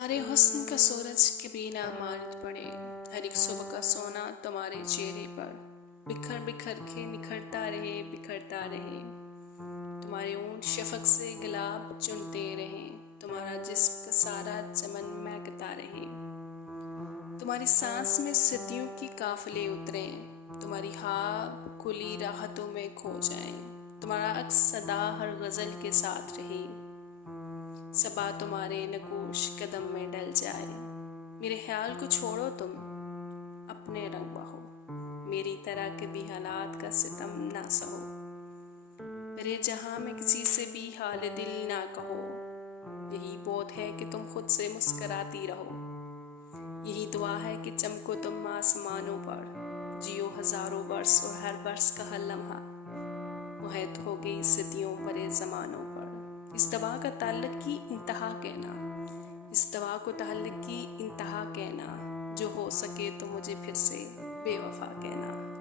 तुम्हारे हुस्न का सूरज कभी ना मारत पड़े। हर एक सुबह का सोना तुम्हारे चेहरे पर बिखर बिखर के बिखरता रहे। तुम्हारे ऊँट शफक से गुलाब चुनते रहे। तुम्हारा जिस्म का सारा चमन महकता रहे। तुम्हारी सांस में सदियों की काफिले उतरे। तुम्हारी ख्वाब खुली राहतों में खो जाएं। तुम्हारा अक्स सदा हर गजल के साथ रहे। सबा तुम्हारे नगोश कदम में डल जाए। मेरे ख्याल को छोड़ो, तुम अपने रंग बहो। मेरी तरह के भी हालात का सितम ना सहो। मेरे जहां में किसी से भी हाल दिल ना कहो। यही बहुत है कि तुम खुद से मुस्कराती रहो। यही दुआ है कि चमको तुम आसमानों पर। जियो हजारों बरस और हर बरस का हर लम्हा मुहैत हो गई सदियों परे ज़मानों पर। इस दवा का ताल्लुक की इंतहा कहना, इस दवा को ताल्लुक की इंतहा कहना। जो हो सके तो मुझे फिर से बेवफा कहना।